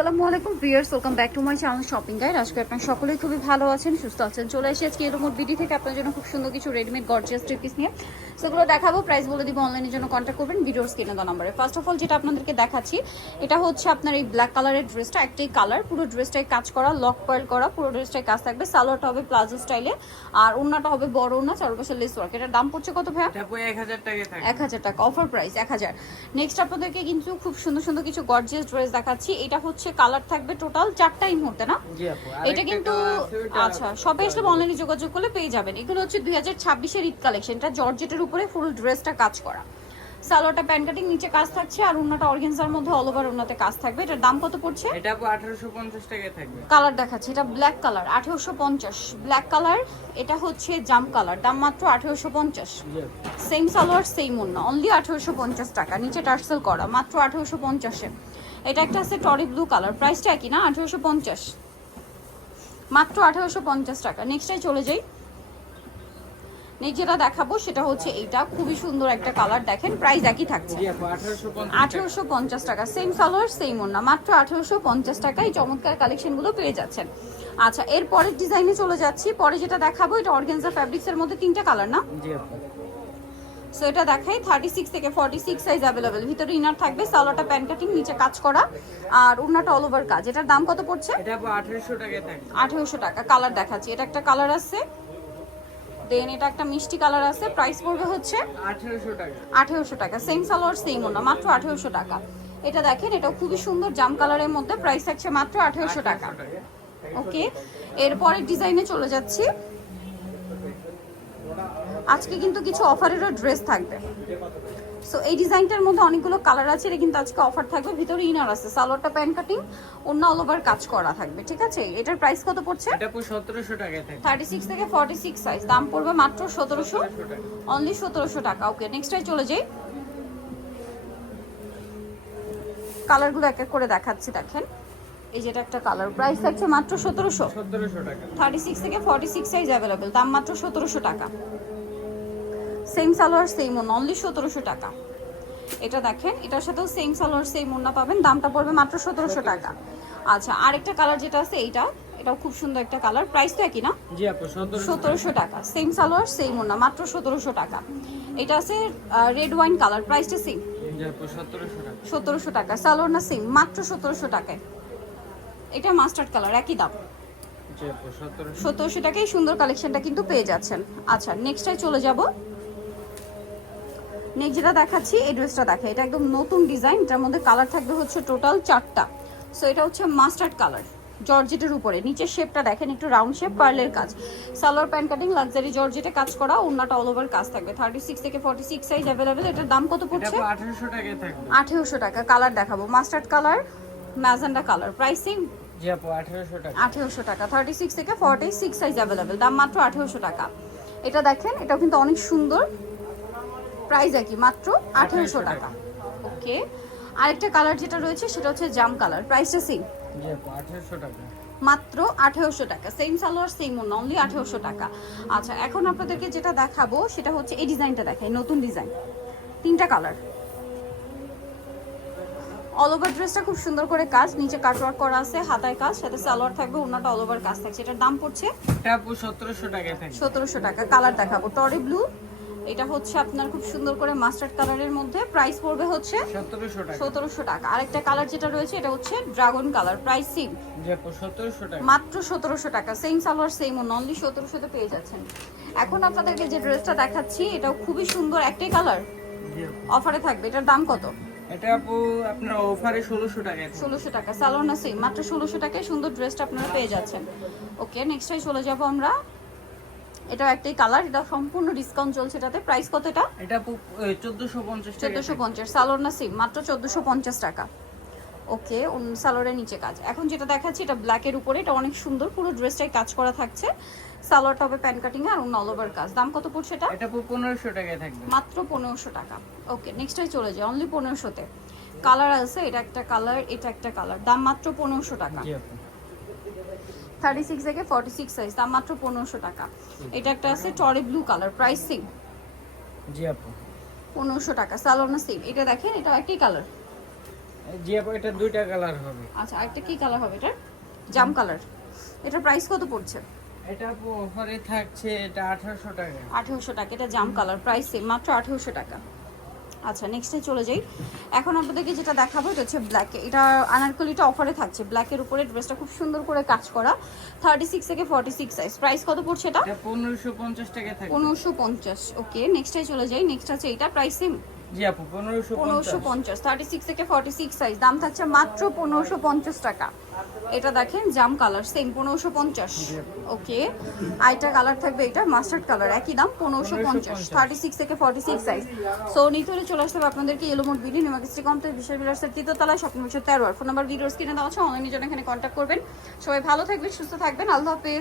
আসসালামু আলাইকুম viewers welcome back to my channel shopping guide. আজকে আপনারা সকলেই খুবই ভালো আছেন সুস্থ আছেন। চলে এসে আজকে এরকম বিডি থেকে আপনার জন্য খুব সুন্দর কিছু রেডিমেড গর্জিয়াস থ্রি পিস নিয়ে। সেগুলো দেখাবো প্রাইস বলে দিব অনলাইনের জন্য কন্ট্যাক্ট করবেন ভিডিওর স্ক্রিনে দেওয়া নাম্বারে। ফার্স্ট অফ অল যেটা আপনাদেরকে দেখাচ্ছি এটা হচ্ছে আপনার এই ব্ল্যাক কালারের ড্রেসটা একটাই কালার পুরো ড্রেসটাই কাজ করা লক পয়েল করা পুরো ড্রেসটাই কাজ থাকবে। সালোয়ারটা হবে প্লাজো স্টাইলে আর ওড়নাটা হবে বড় ওড়না চারপাশে লেস ওয়ার্ক এটার দাম পড়ছে কত থাকে এক হাজার টাকা অফার প্রাইস এক হাজার। নেক্সট আপনাদেরকে কিন্তু খুব সুন্দর সুন্দর কিছু গর্জিয়াস ড্রেস দেখাচ্ছি। এটা হচ্ছে কালার থাকবে টোটাল চারটা এই মুহূর্তে না? এটা কিন্তু আচ্ছা সবাই আসলে অনলাইনে যোগাযোগ করলে পেয়ে যাবেন। এগুলো হচ্ছে দুই হাজার ছাব্বিশের ঈদ কালেকশন এটা জর্জেটের উপরে ফুল ড্রেসটা কাজ করা। সালোয়ারটা প্যান্ট কাটিং নিচে কাজ থাকছে আর ওনাটা অর্গেনজার মধ্যে অল ওভার ওনাতে কাজ থাকবে। এটার দাম কত পড়ছে? এটা আপু আঠারোশো পঞ্চাশ টাকা থাকবে। কালার দেখাচ্ছে এটা ব্ল্যাক কালার আঠেরোশো পঞ্চাশ। ব্ল্যাক কালার এটা হচ্ছে জাম কালার দাম মাত্র আঠেরোশো পঞ্চাশ। জি আপু। সেম সালোয়ার সেম ওন্না অনলি আঠেরোশো পঞ্চাশ টাকা। নিচে টার্সেল করা মাত্র আঠেরোশো পঞ্চাশে। এটা একটা আছে টরি ব্লু কালার। প্রাইসটা একই না? আঠেরোশো পঞ্চাশ। মাত্র আঠেরোশো পঞ্চাশ টাকা। নেক্সটে চলে যাই। নেক্সট যেটা দেখাবো সেটা হচ্ছে এইটা। খুবই সুন্দর একটা কালার দেখেন। প্রাইস একই থাকছে। আঠারোশো পঞ্চাশ টাকা। সেম কালার সেম ওন্না মাত্র আঠেরোশো পঞ্চাশ টাকায় চমৎকার কালেকশনগুলো পেয়ে যাচ্ছেন। আচ্ছা এর পরের ডিজাইনে চলে যাচ্ছি। পরে যেটা দেখাবো, এটা অর্গেনজা ফ্যাব্রিক্সের মধ্যে তিনটা কালার না? সো এটা দেখাই থার্টি সিক্স থেকে ফর্টি সিক্স সাইজ অ্যাভেলেবেল ভিতরে ইনার থাকবে সালোয়ারটা প্যান্ট কাটিং নিচে কাজ করা। আর ওড়নাটা অল ওভার কাজ। এটার দাম কত পড়ছে? এটা আঠারোশো টাকা কালার দেখাচ্ছি। এটা একটা কালার আছে। দেন এটা একটা মিষ্টি কালার আছে। প্রাইস পড়বে হচ্ছে আঠারোশো টাকা। আঠেরোশো টাকা। সেম সালোয়ার সেম ওনা মাত্র আঠেরোশো টাকা। এটা দেখেন এটাও খুবই সুন্দর জাম কালারের মধ্যে। প্রাইস থাকছে মাত্র আঠেরোশো টাকা। ওকে এরপরের ডিজাইনে চলে যাচ্ছি। আজকে কিন্তু কিছু অফারেরও ড্রেস থাকবে। সো এই ডিজাইনটার মধ্যে অনেকগুলো কালার আছে এটা কিন্তু আজকে অফার থাকবে। ভিতরে ইনার আছে সালোয়ারটা প্যান্ট কাটিং অন্য অল ওভার কাজ করা থাকবে ঠিক আছে? এটার প্রাইস কত পড়ছে? এটা আপু সতেরোশো টাকা থাকবে। থার্টি সিক্স থেকে ফর্টি সিক্স সাইজ দাম পড়বে মাত্র সতেরোশো। সতেরোশো টাকা অনলি সতেরোশো টাকা ওকে নেক্সট নেক্সটটাই চলে যাই। কালারগুলো এক এক করে দেখাচ্ছি দেখেন। এই যেটা একটা কালার প্রাইস থাকছে মাত্র সতেরোশো। সতেরোশো টাকা। থার্টি সিক্স থেকে ফর্টি সিক্স সাইজ অ্যাভেলেবেল দাম মাত্র সতেরোশো টাকা। সেম সালোয়ার সেম ওন অনলি সতেরোশো টাকা। এটা দেখেন এটার সাথেও সেম সালোয়ার সেম ওন্না পাবেন দামটা পড়বে মাত্র সতেরোশো টাকা। আচ্ছা আরেকটা কালার যেটা আছে এইটা এটাও খুব সুন্দর একটা কালার প্রাইস তো একই না? জি আপু সতেরোশো টাকা। সেম সালোয়ার সেম ওনা মাত্র সতেরোশো টাকা। এটা আছে রেড ওয়াইন কালার প্রাইসটা সেম সতেরোশো টাকা। সালোয়ার না সেম মাত্র সতেরোশো টাকায়। এটা মাস্টার্ড কালার একই দাম। সতেরোশো টাকায় সুন্দর কালেকশনটা কিন্তু পেয়ে যাচ্ছেন। আচ্ছা নেক্সটটাই চলে যাব। নেক্সট যেটা দেখাচ্ছি এই ড্রেসটা দেখা। এটা একদম নতুন ডিজাইন এটার মধ্যে কালার থাকবে হচ্ছে টোটাল চারটা। সো এটা হচ্ছে মাস্টার্ড কালার জর্জেটের উপরে। নিচের শেপটা দেখেন একটু রাউন্ড শেপ পার্লের কাজ। সালোয়ার প্যান্ট কাটিং লাক্সারি জর্জেটে কাজ করা ওনাটা অল ওভার কাজ থাকবে। থার্টি সিক্স থেকে ফর্টি সিক্স সাইজ অ্যাভেলেবেল এটার দাম কত পড়ছে? আঠারোশো টাকা কালার দেখাবো। Mustard colour magenta colour pricing আঠেরোশো টাকা। থার্টি সিক্স থেকে ফর্টি সিক্স সাইজ অ্যাভেলেবেল দাম মাত্র আঠেরোশো টাকা। এটা দেখেন এটাও কিন্তু অনেক সুন্দর। প্রাইস একই মাত্র আঠেরোশো টাকা। ওকে আরেকটা কালার যেটা রয়েছে সেটা হচ্ছে জাম কালার প্রাইসটা সেম মাত্র আঠেরোশো টাকা সেম সালোয়ার সেম অন্য অনলি আঠেরোশো টাকা। আচ্ছা এখন আপনাদেরকে যেটা দেখাবো সেটা হচ্ছে এই ডিজাইনটা দেখাই নতুন ডিজাইন। তিনটা কালার। অল ওভার ড্রেসটা খুব সুন্দর করে কাজ নিচে কাটওয়ার্ক করা আছে হাতায় কাজ সাথে সালোয়ার থাকবে ওনাটা অল ওভার কাজ থাকছে। এটার দাম পড়ছে সতেরোশো টাকা সতেরোশো টাকা কালার দেখাবো। টরি ব্লু এটা হচ্ছে আপনার খুব সুন্দর করে মাস্টার্ড কালারের মধ্যে। প্রাইস পড়বে হচ্ছে সতেরোশো টাকা। আরেকটা কালার যেটা রয়েছে এটা হচ্ছে ড্রাগন কালার প্রাইস সিম মাত্র সতেরোশো টাকা। সেম সালোয়ার সেম অনলি সতেরোশোতে পেয়ে যাচ্ছেন। এখন আপনাদেরকে যে ড্রেসটা দেখাচ্ছি এটাও খুবই সুন্দর একটাই কালার। অফারে থাকবে। এটার দাম কত? এটা আপু আপনার অফারে ষোলোশো টাকা থাকবে ষোলোশো টাকা। সালোয়ার না সেম মাত্র ষোলোশো টাকায় সুন্দর ড্রেসটা আপনারা পেয়ে যাচ্ছেন। ওকে নেক্সটে চলে যাব আমরা। এটাও একটাই কালার এটা সম্পূর্ণ ডিসকাউন্ট চলছে এটাতে। প্রাইস কত এটা? এটা আপু চোদ্দোশো পঞ্চাশ টাকা চোদ্দোশো পঞ্চাশ সালোয়ার না সেম মাত্র চোদ্দোশো পঞ্চাশ টাকা। ওকে সালোয়ারের নিচে কাজ। এখন যেটা দেখাচ্ছি এটা ব্ল্যাকের উপরে এটা অনেক সুন্দর পুরো ড্রেসটাই কাজ করা থাকছে। সালোয়ারটা হবে প্যান কাটিং আর অল ওভার কাজ। দাম কত পড়ছে এটা? এটা আপু পনেরোশো টাকায় থাকবে। মাত্র পনেরোশো টাকা। ওকে নেক্সটটাই চলে যায় অনলি পনেরোশোতে। কালার আছে এটা একটা কালার এটা একটা কালার দাম মাত্র পনেরোশো টাকা। জি আপু থার্টি সিক্স থেকে ফর্টি সিক্স সাইজ দাম মাত্র পনেরোশো টাকা। এটা একটা আছে টরে ব্লু কালার প্রাইস সিং জি আপু। পনেরোশো টাকা সালোনা সিং এটা দেখেন এটা একই কালার জি আপু এটা দুইটা কালার হবে। আচ্ছা আরেকটা কি কালার হবে এটা জাম কালার এটার প্রাইস কত পড়ছে? এটা আপু অফারে থাকছে এটা আঠারোশো টাকা। আঠেরোশো টাকা এটা জাম কালার প্রাইস সেম মাত্র আঠেরোশো টাকা। আচ্ছা নেক্সটে চলে যাই। এখন আপনাদেরকে যেটা দেখাবো এটা হচ্ছে ব্ল্যাক এটা আনারকলিটা অফারে থাকছে। ব্ল্যাকের উপরে ড্রেসটা খুব সুন্দর করে কাজ করা। থার্টি সিক্স থেকে ফর্টি সিক্স সাইজ প্রাইস কত পড়ছে এটা? পনেরোশো পঞ্চাশ টাকা পনেরোশো পঞ্চাশ। ওকে নেক্সটে চলে যাই। নেক্সট আছে এটা প্রাইস সেম জি আপু থেকে ফর্টি সিক্স সাইজ দাম থাকছে মাত্র পনেরোশো পঞ্চাশ টাকা। এটা দেখেন জাম কালার সেম পনেরোশো পঞ্চাশ। ওকে আইটা কালার থাকবে এটা মাস্টার্ড কালার একই দাম পনেরোশো পঞ্চাশ থার্টি সিক্স থেকে ফর্টি সিক্স সাইজ সো চলে আসতে হবে আপনাদেরকে বিশাল বিলাসের ফোন নাম্বার দেওয়া আছে জন্য এখানে কন্ট্যাক্ট করবেন। সবাই ভালো থাকবেন সুস্থ থাকবেন আল্লাহ হাফেজ।